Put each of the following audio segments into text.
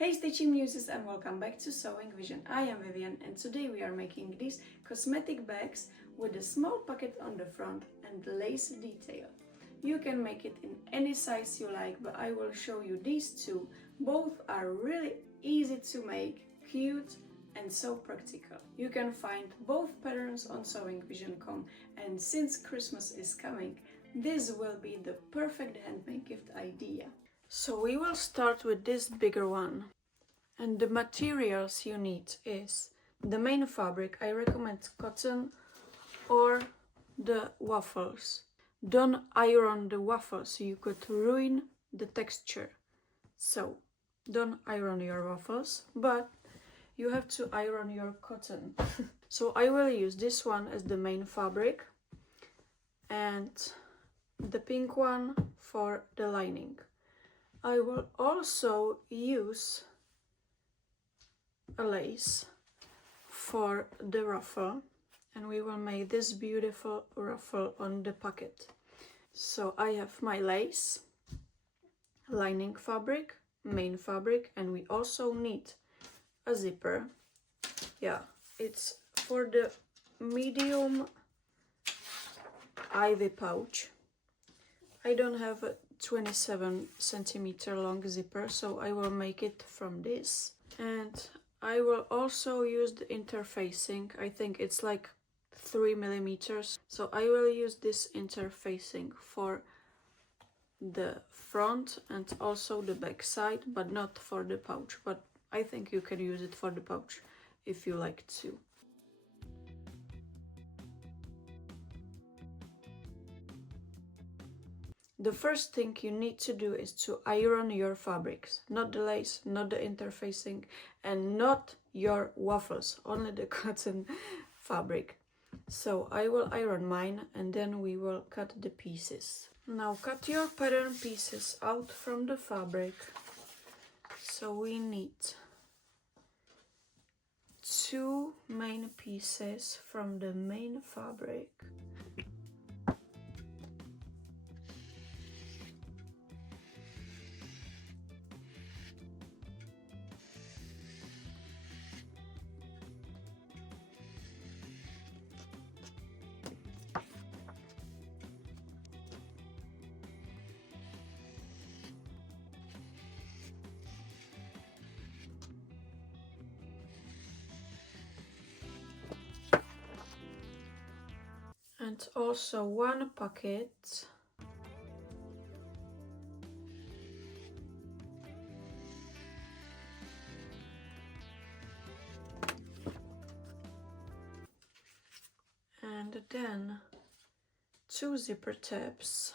Hey Stitching Muses and welcome back to Sewing Vision. I am Vivian and today we are making these cosmetic bags with a small pocket on the front and lace detail. You can make it in any size you like, but I will show you these two. Both are really easy to make, cute and so practical. You can find both patterns on sewingvision.com, and since Christmas is coming, this will be the perfect handmade gift idea. So we will start with this bigger one, and the materials you need is the main fabric. I recommend cotton or the waffles. Don't iron the waffles, you could ruin the texture. So don't iron your waffles, but you have to iron your cotton. So I will use this one as the main fabric and the pink one for the lining. I will also use a lace for the ruffle, and we will make this beautiful ruffle on the pocket. So I have my lace, lining fabric, main fabric, and we also need a zipper. Yeah, it's for the medium ivy pouch. I don't have a 27 centimeter long zipper, so I will make it from this. And I will also use the interfacing. I think it's like 3 millimeters. So I will use this interfacing for the front and also the back side, but not for the pouch. But I think you can use it for the pouch if you like to. The first thing you need to do is to iron your fabrics, not the lace, not the interfacing, and not your waffles, only the cotton fabric. So I will iron mine and then we will cut the pieces. Now cut your pattern pieces out from the fabric. So we need 2 main pieces from the main fabric. And also 1 pocket and then 2 zipper tabs.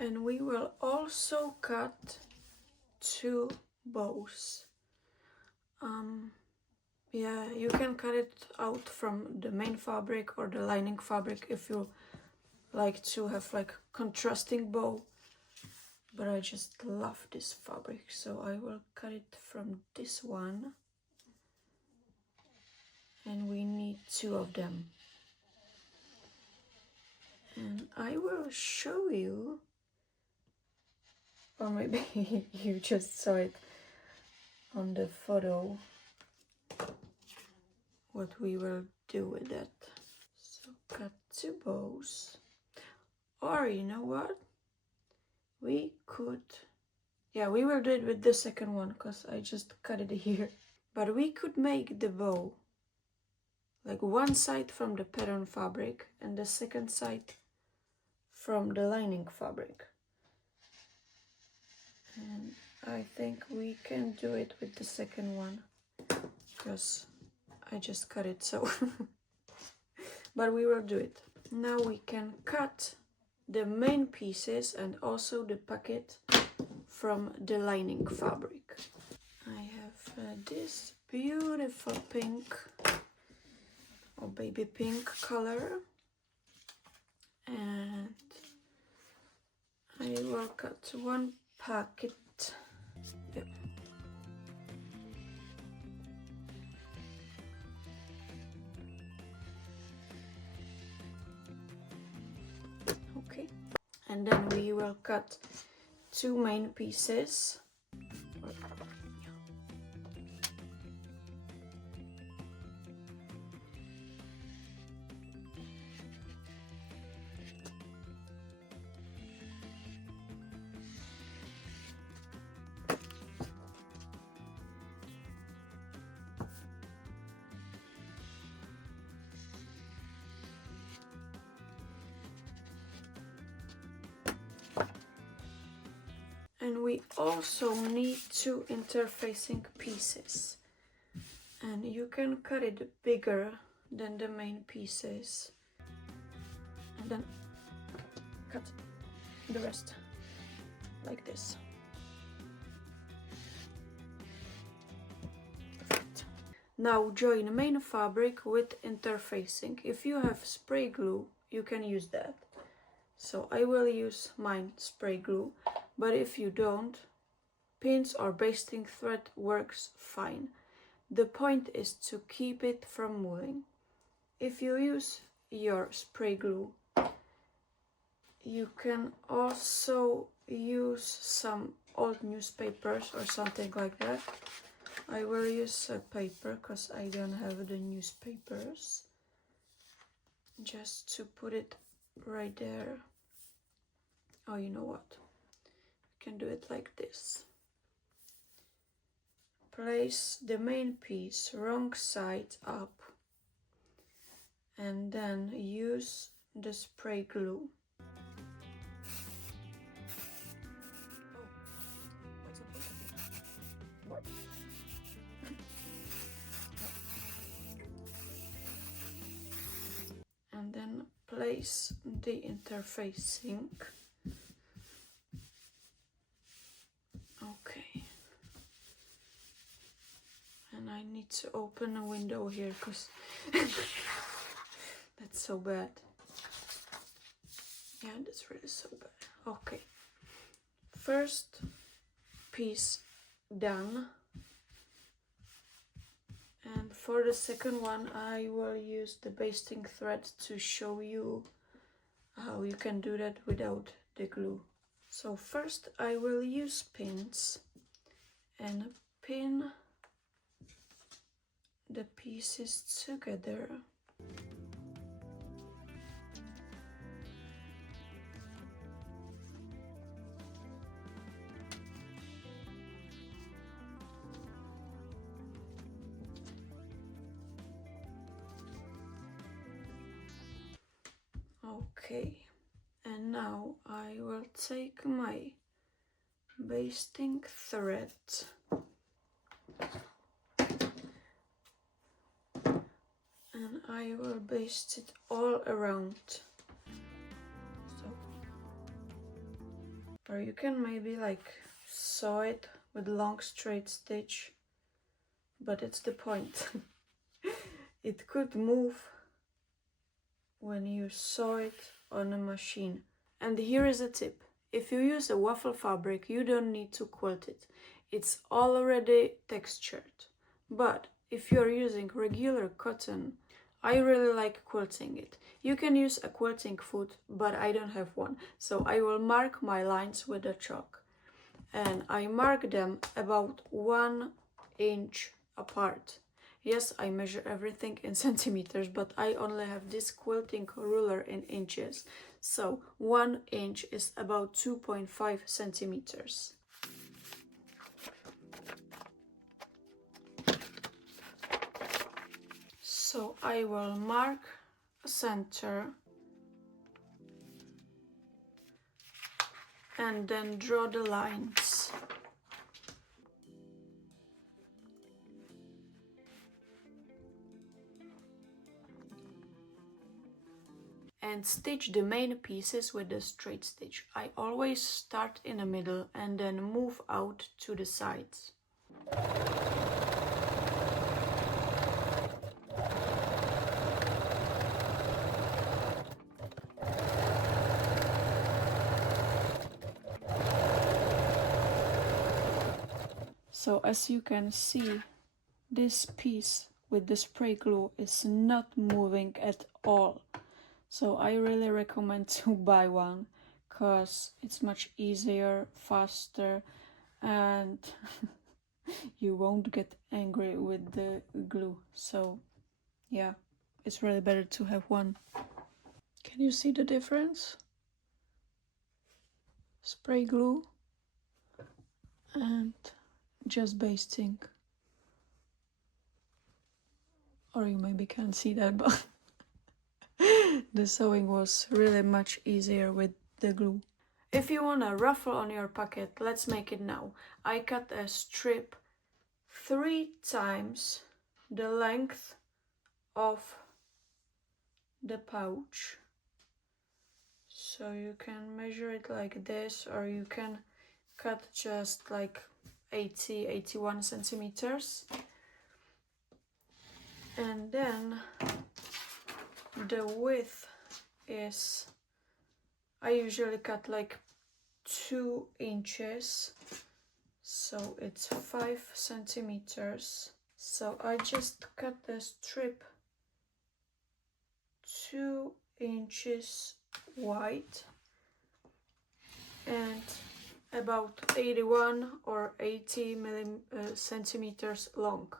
And we will also cut 2 bows. Yeah, you can cut it out from the main fabric or the lining fabric if you like to have like contrasting bow, but I just love this fabric, so I will cut it from this one, and we need 2 of them. And I will show you, or maybe you just saw it on the photo, what we will do with it. So cut 2 bows, or you know what, we could, yeah, we will do it with the second one because I just cut it here, but we could make the bow like one side from the pattern fabric and the second side from the lining fabric. And I think we can do it with the second one because I just cut it, so but we will do it. Now we can cut the main pieces and also the pocket from the lining fabric. I have this beautiful pink or baby pink color, and I will cut one pocket. Yep. Okay, and then we will cut two main pieces. And we also need two interfacing pieces. And you can cut it bigger than the main pieces. And then cut the rest like this. Perfect. Now join main fabric with interfacing. If you have spray glue, you can use that. So I will use mine spray glue. But if you don't, pins or basting thread works fine. The point is to keep it from moving. If you use your spray glue, you can also use some old newspapers or something like that. I will use a paper because I don't have the newspapers. Just to put it right there. Oh, you know what? Can do it like this. Place the main piece wrong side up and then use the spray glue. And then place the interfacing. Okay, and I need to open a window here because that's so bad. Yeah, that's really so bad. Okay, first piece done, and for the second one I will use the basting thread to show you how you can do that without the glue. So first I will use pins and pin the pieces together. Okay, and now I will take my basting thread and I will baste it all around. So, or you can maybe like sew it with long straight stitch, but it's the point. It could move when you sew it on a machine. And here is a tip. If you use a waffle fabric, you don't need to quilt it. It's already textured. But if you're using regular cotton, I really like quilting it. You can use a quilting foot, but I don't have one. So I will mark my lines with a chalk. And I mark them about 1 inch apart. Yes, I measure everything in centimeters, but I only have this quilting ruler in inches. So 1 inch is about 2.5 centimeters. So I will mark a center and then draw the lines. And stitch the main pieces with the straight stitch. I always start in the middle and then move out to the sides. So as you can see, this piece with the spray glue is not moving at all. So I really recommend to buy one, because it's much easier, faster, and you won't get angry with the glue. So yeah, it's really better to have one. Can you see the difference? Spray glue and just basting. Or you maybe can't see that, but the sewing was really much easier with the glue. If you want a ruffle on your pocket, let's make it now. I cut a strip 3 times the length of the pouch. So you can measure it like this, or you can cut just like 81 centimeters. And then the width is, I usually cut like 2 inches, so it's 5 centimeters. So I just cut the strip 2 inches wide and about 81 or 80 centimeters long.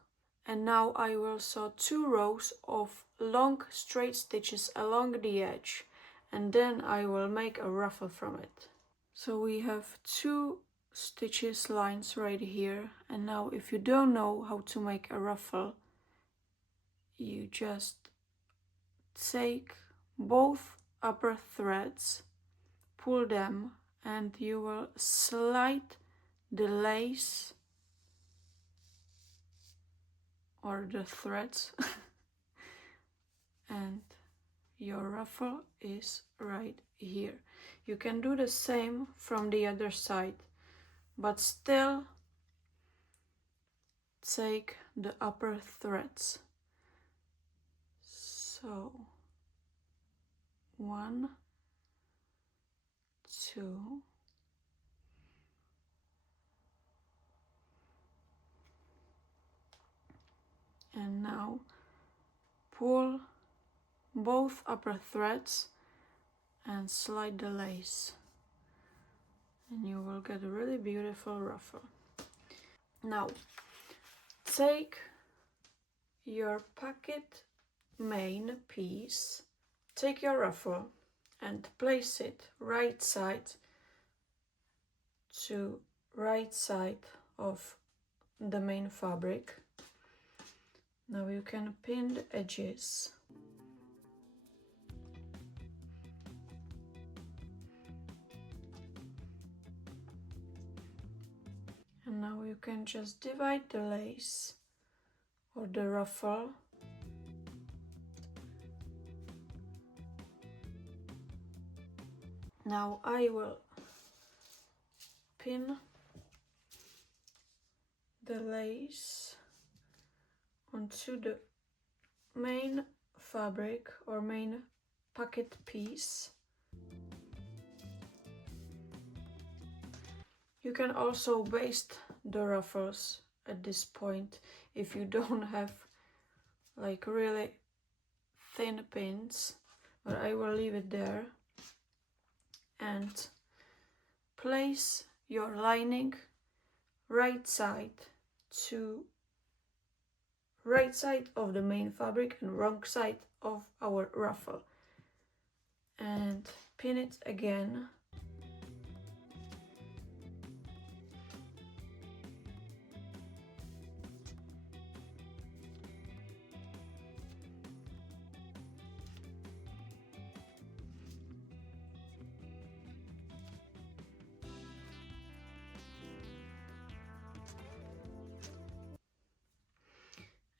And now I will sew 2 rows of long straight stitches along the edge, and then I will make a ruffle from it. So we have 2 stitches lines right here, and now if you don't know how to make a ruffle, you just take both upper threads, pull them, and you will slide the lace or the threads and your ruffle is right here. You can do the same from the other side, but still take the upper threads. So 1, 2, and now pull both upper threads and slide the lace, and you will get a really beautiful ruffle. Now take your pocket main piece, take your ruffle and place it right side to right side of the main fabric. Now you can pin the edges. And now you can just divide the lace or the ruffle. Now I will pin the lace onto the main fabric or main pocket piece. You can also baste the ruffles at this point if you don't have like really thin pins, but I will leave it there. And place your lining right side to right side of the main fabric and wrong side of our ruffle, and pin it again.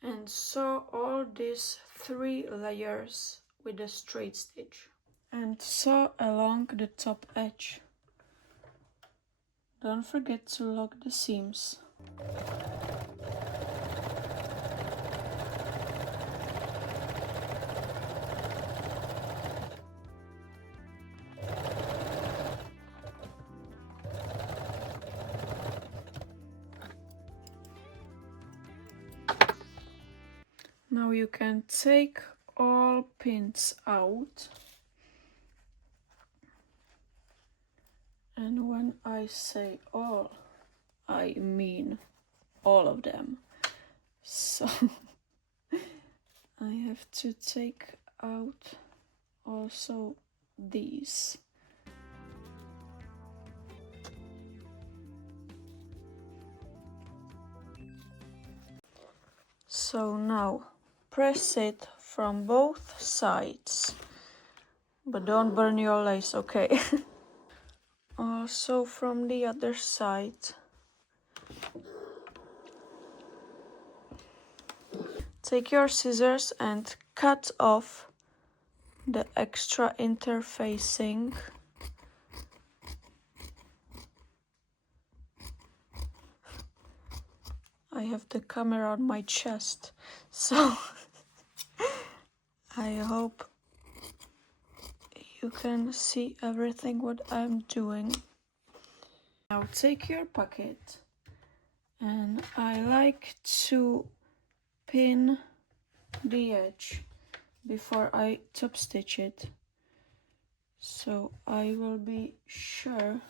And sew all these 3 layers with a straight stitch. And sew along the top edge. Don't forget to lock the seams. Now you can take all pins out, and when I say all, I mean all of them. So I have to take out also these. So now press it from both sides, but don't burn your lace, okay? Also from the other side. Take your scissors and cut off the extra interfacing. I have the camera on my chest, so I hope you can see everything what I'm doing. Now take your pocket, and I like to pin the edge before I top stitch it, so I will be sure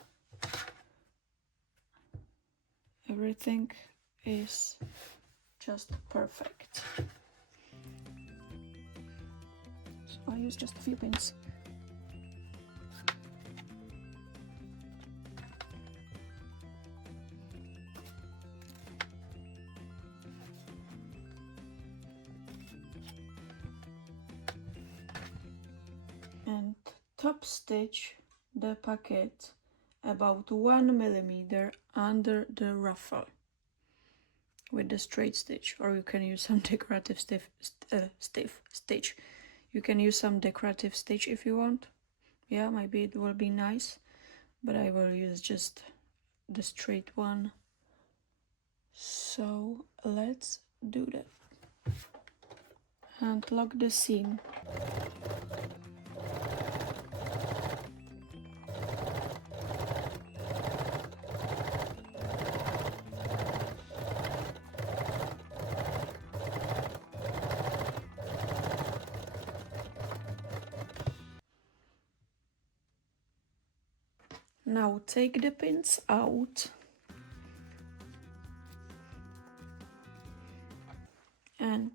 everything is just perfect. So I use just a few pins. And top stitch the pocket about 1 millimeter under the ruffle with the straight stitch, or you can use some decorative stitch. You can use some decorative stitch if you want. Yeah, maybe it will be nice, but I will use just the straight one. So let's do that. And lock the seam. Now take the pins out and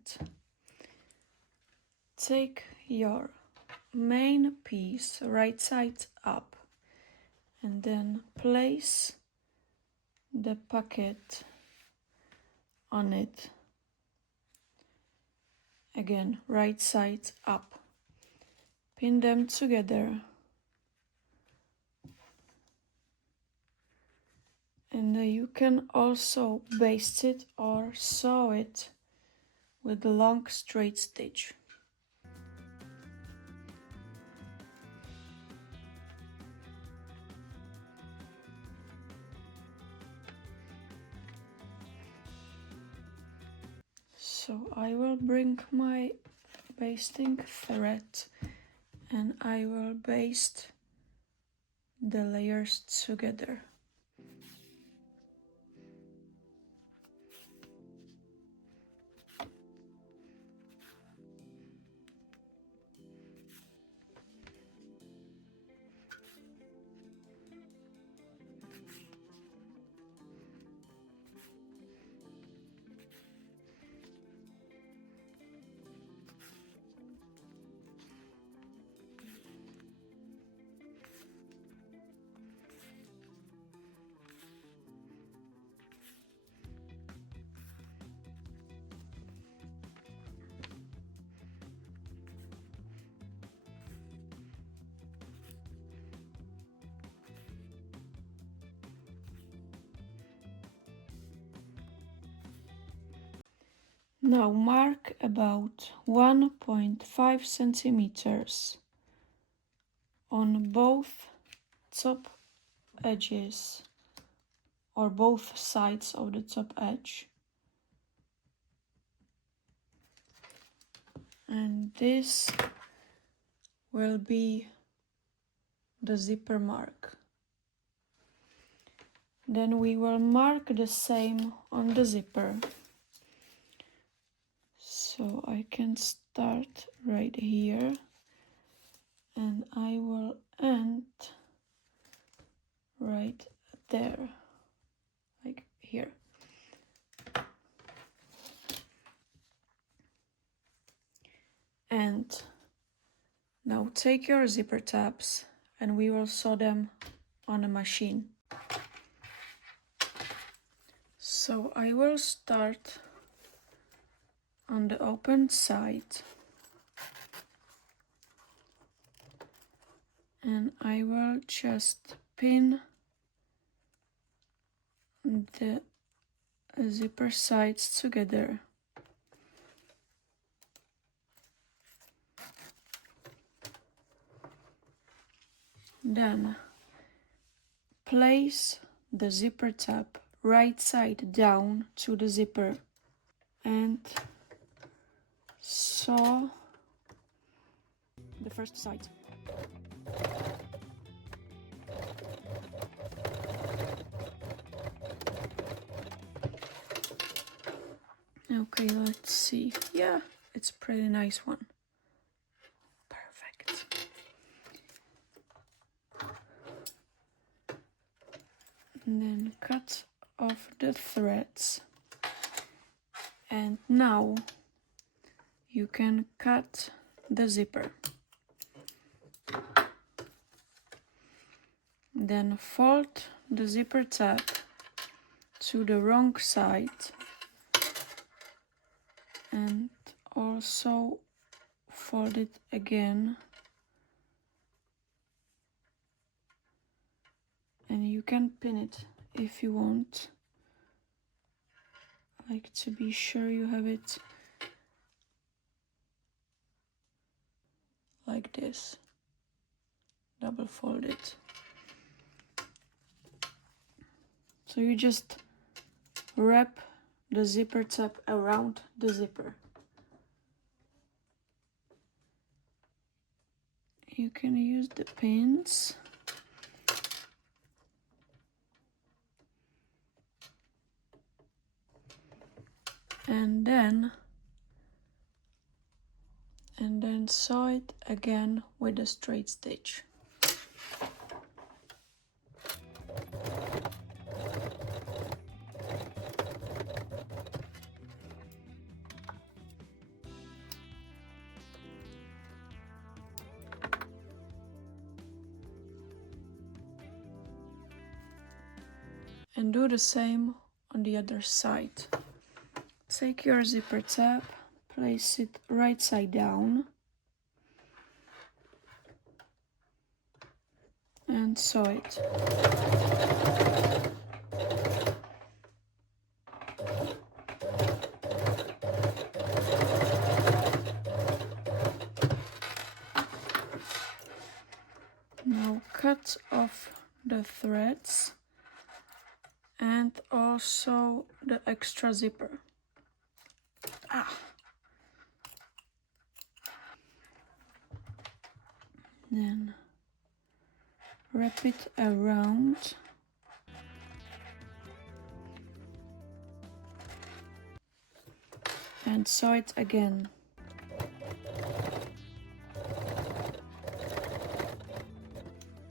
take your main piece right side up, and then place the pocket on it. Again, right side up. Pin them together. And you can also baste it or sew it with a long straight stitch. So I will bring my basting thread and I will baste the layers together. Now mark about 1.5 centimeters on both top edges or both sides of the top edge. And this will be the zipper mark. Then we will mark the same on the zipper. So I can start right here and I will end right there, like here. And now take your zipper tabs and we will sew them on a machine. So I will start on the open side and I will just pin the zipper sides together. Then place the zipper tab right side down to the zipper and sew the first side. Okay, let's see. Yeah, it's a pretty nice one. Perfect. And then cut off the threads. And now you can cut the zipper. Then fold the zipper tab to the wrong side and also fold it again, and you can pin it if you want. I like to be sure you have it like this, double fold it. So you just wrap the zipper tab around the zipper. You can use the pins. And then sew it again with a straight stitch. And do the same on the other side. Take your zipper tab, place it right side down and sew it. Now cut off the threads and also the extra zipper. Then wrap it around and sew it again.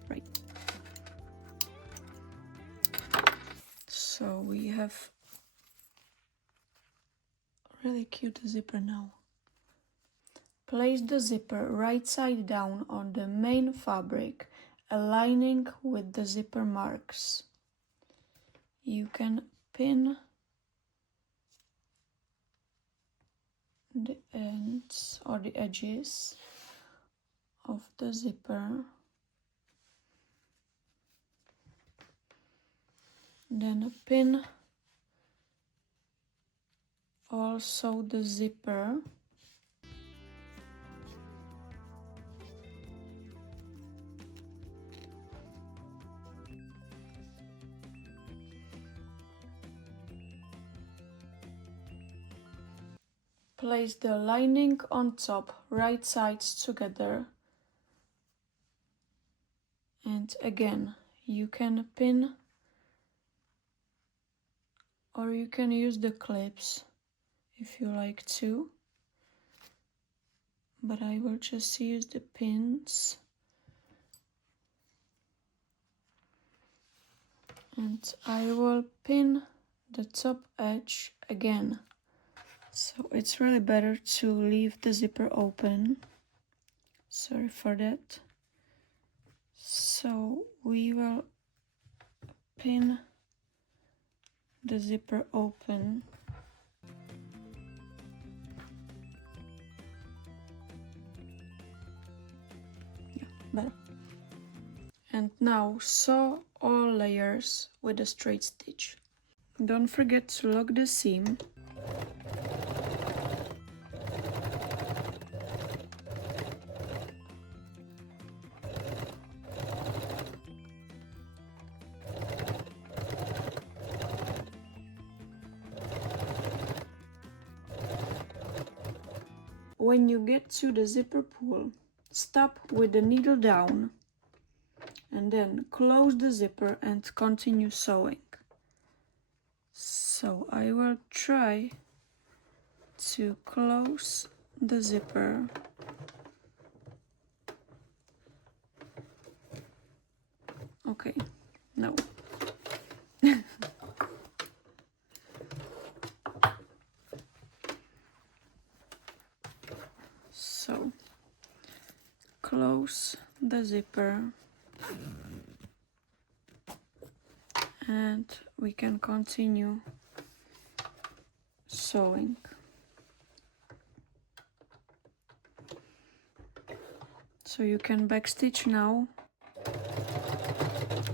Right. So we have a really cute zipper now. Place the zipper right side down on the main fabric, aligning with the zipper marks. You can pin the ends or the edges of the zipper. Then pin also the zipper. Place the lining on top, right sides together. And again, you can pin or you can use the clips if you like to. but I will just use the pins. And I will pin the top edge again. So it's really better to leave the zipper open. Sorry for that. So we will pin the zipper open. Yeah, better. And now sew all layers with a straight stitch. Don't forget to lock the seam. When you get to the zipper pull, stop with the needle down and then close the zipper and continue sewing. So I will try to close the zipper. Okay, no. So close the zipper and we can continue sewing. So you can backstitch now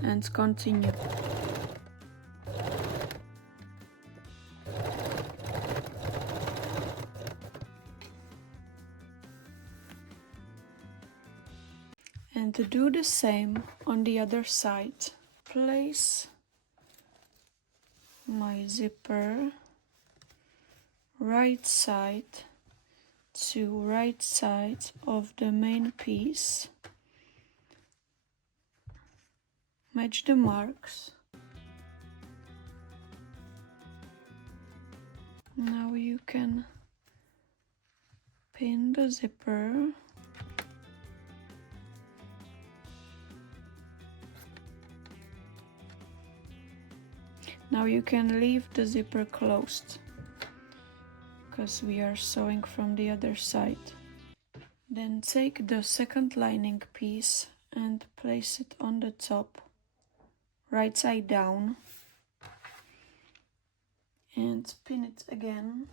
and continue. And to do the same on the other side, place my zipper right side to right side of the main piece. Match the marks. Now you can pin the zipper. Now you can leave the zipper closed because we are sewing from the other side. Then take the second lining piece and place it on the top, right side down, and pin it again.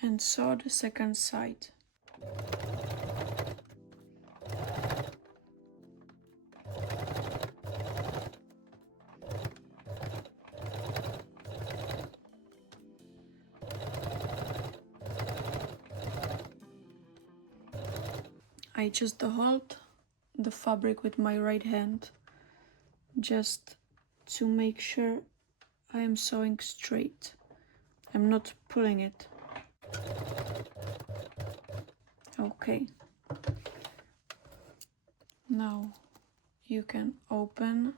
And sew the second side. I just hold the fabric with my right hand just to make sure I am sewing straight. I'm not pulling it. Okay. Now you can open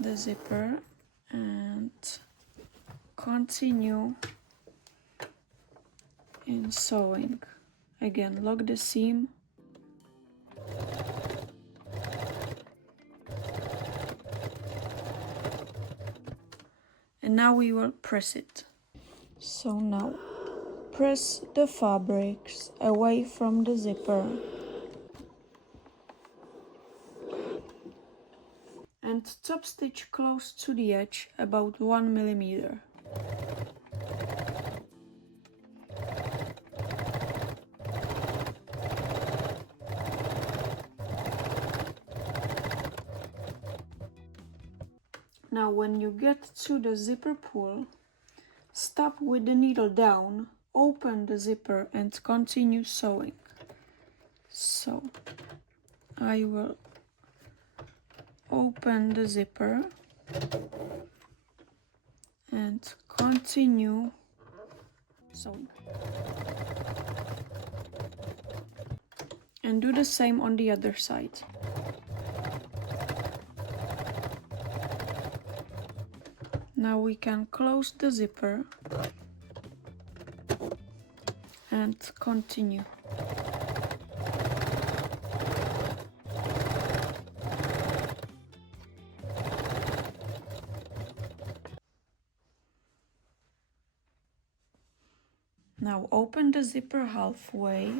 the zipper and continue in sewing. Again, lock the seam. And now we will press it. So now press the fabrics away from the zipper and top stitch close to the edge about 1 millimeter. Now when you get to the zipper pull, stop with the needle down, open the zipper and continue sewing. So I will open the zipper and continue sewing. And do the same on the other side. Now we can close the zipper and continue. Now open the zipper halfway.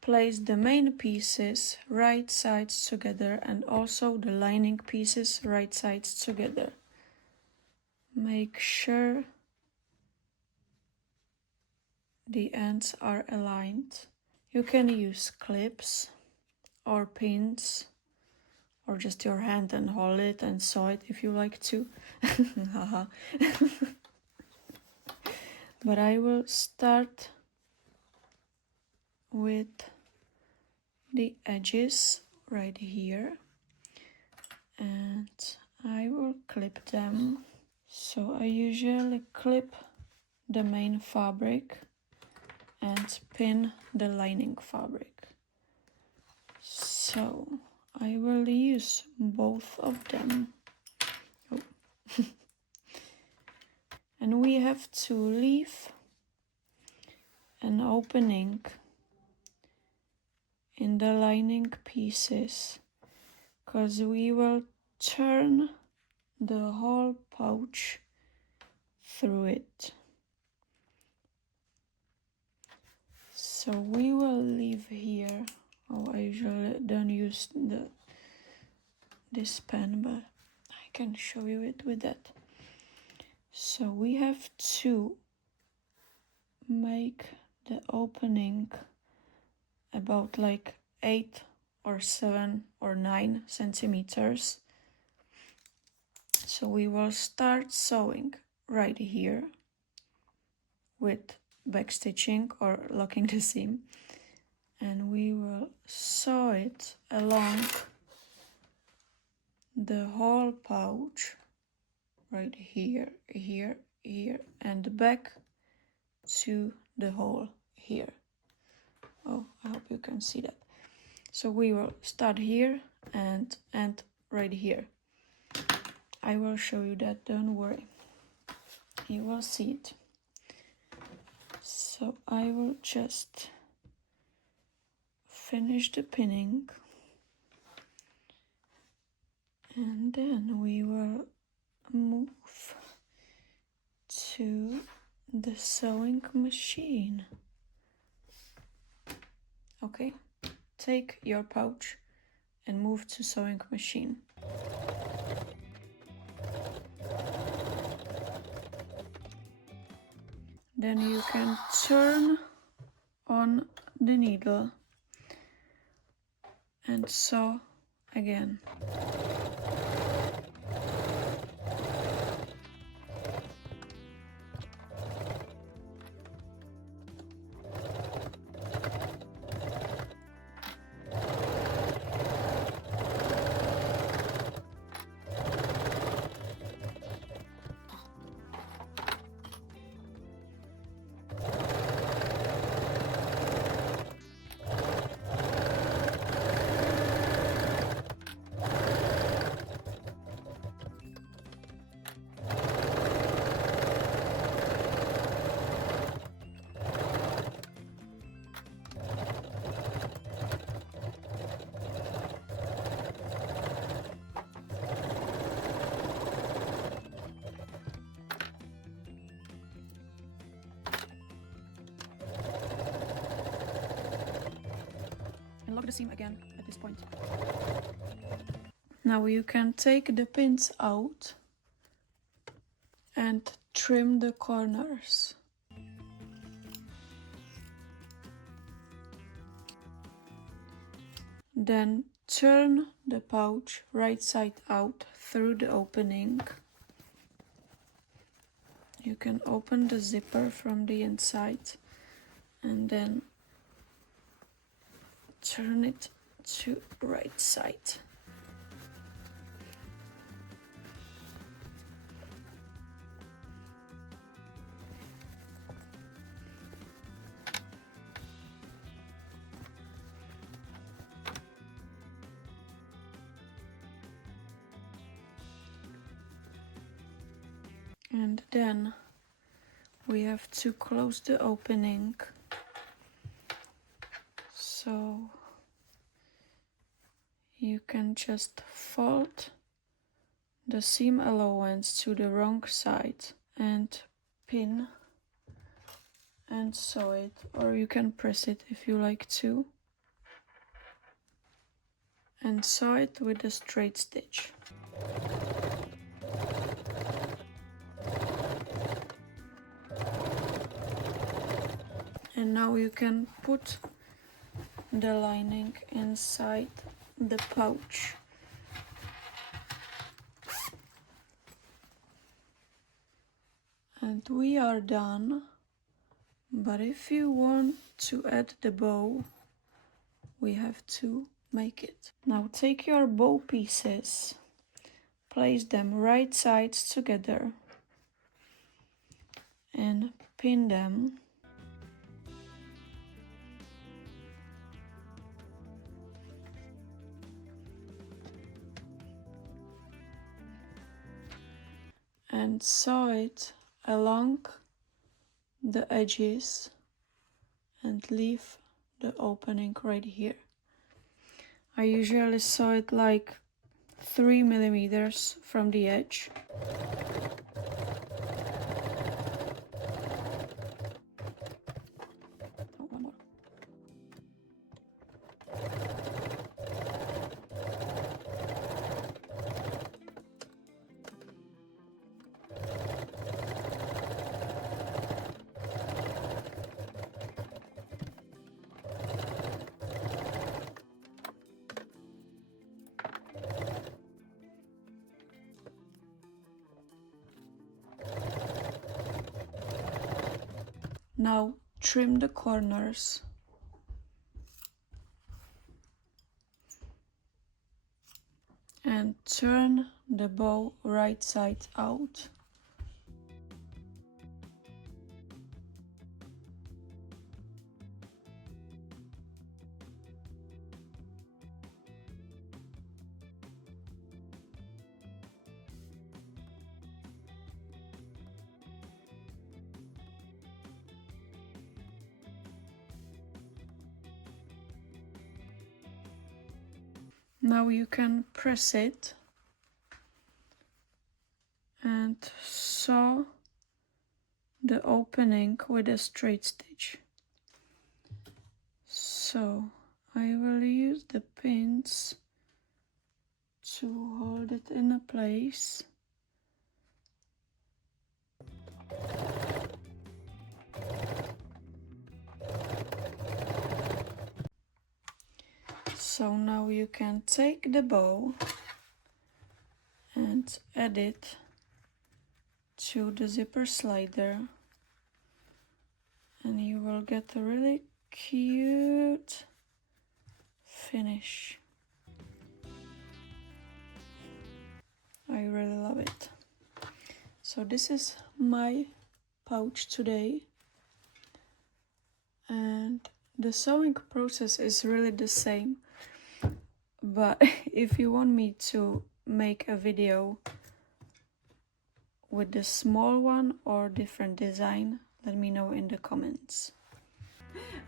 Place the main pieces right sides together and also the lining pieces right sides together. Make sure the ends are aligned. You can use clips or pins or just your hand and hold it and sew it if you like to. Haha. But I will start with the edges right here and I will clip them. So I usually clip the main fabric and pin the lining fabric. So I will use both of them. Oh. And we have to leave an opening in the lining pieces because we will turn the whole pouch through it. So we will leave here. Oh, I usually don't use this pen, but I can show you it with that. So we have to make the opening about like 8 or 7 or 9 centimeters. So we will start sewing right here with backstitching or locking the seam, and we will sew it along the whole pouch right here, here, here, and back to the hole here. Oh, I hope you can see that. So we will start here and end right here. I will show you that, don't worry. You will see it. So I will just finish the pinning and then we will move to the sewing machine. Okay, take your pouch and move to sewing machine. Then you can turn on the needle and sew again. And lock the seam again at this point. Now you can take the pins out and trim the corners. Then turn the pouch right side out through the opening. You can open the zipper from the inside and then turn it to right side. And then we have to close the opening. So you can just fold the seam allowance to the wrong side and pin and sew it, or you can press it if you like to, and sew it with a straight stitch. And now you can put the lining inside the pouch. And we are done. But if you want to add the bow, we have to make it. Now take your bow pieces, place them right sides together and pin them. And sew it along the edges and leave the opening right here. I usually sew it like 3 millimeters from the edge. Oh, one more. Now trim the corners. And turn the bow right side out. Now you can press it and sew the opening with a straight stitch. So I will use the pins to hold it in place. So now you can take the bow and add it to the zipper slider, and you will get a really cute finish. I really love it. So this is my pouch today, and the sewing process is really the same, but if you want me to make a video with the small one or different design, let me know in the comments.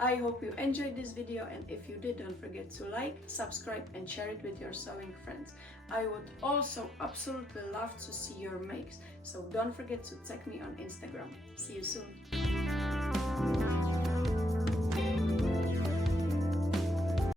I hope you enjoyed this video, and if you did, don't forget to like, subscribe and share it with your sewing friends. I would also absolutely love to see your makes, so don't forget to tag me on Instagram. See you soon.